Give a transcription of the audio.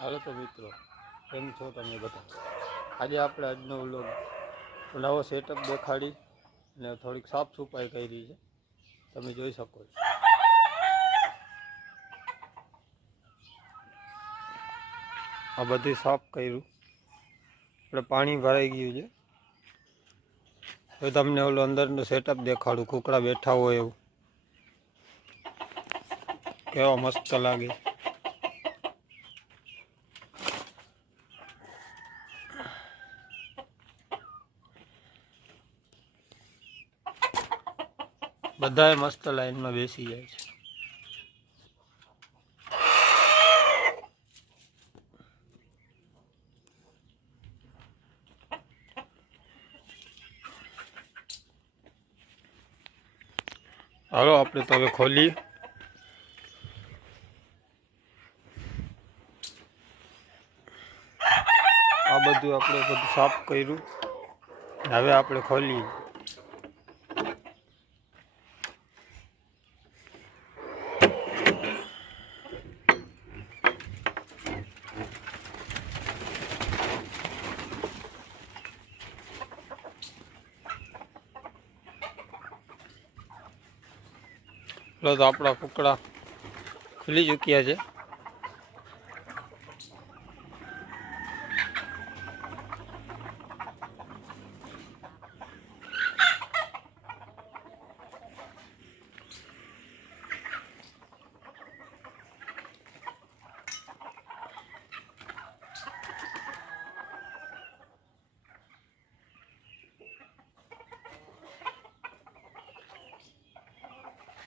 હાલો તો મિત્રો, કેમ છો તમે બધા? આજે આપણે આજનો વ્લોગ નવો સેટઅપ દેખાડી અને થોડીક સાફ સફાઈ કરી છે, તમે જોઈ શકો છો. આ બધું સાફ કર્યું, આપણે પાણી ભરાઈ ગયું છે. હવે તમને ઓલો અંદરનો સેટઅપ દેખાડું, કૂકડા બેઠા હોય એવું. કેવા મસ્ત લાગે. બધાએ મસ્ત લાઈનમાં બેસી જાય છે. હાલો આપણે તો હવે ખોલીએ. આ બધું આપણે સાફ કર્યું, હવે આપણે ખોલીએ. તો આપણા કુકડા ખુલી ચૂક્યા છે.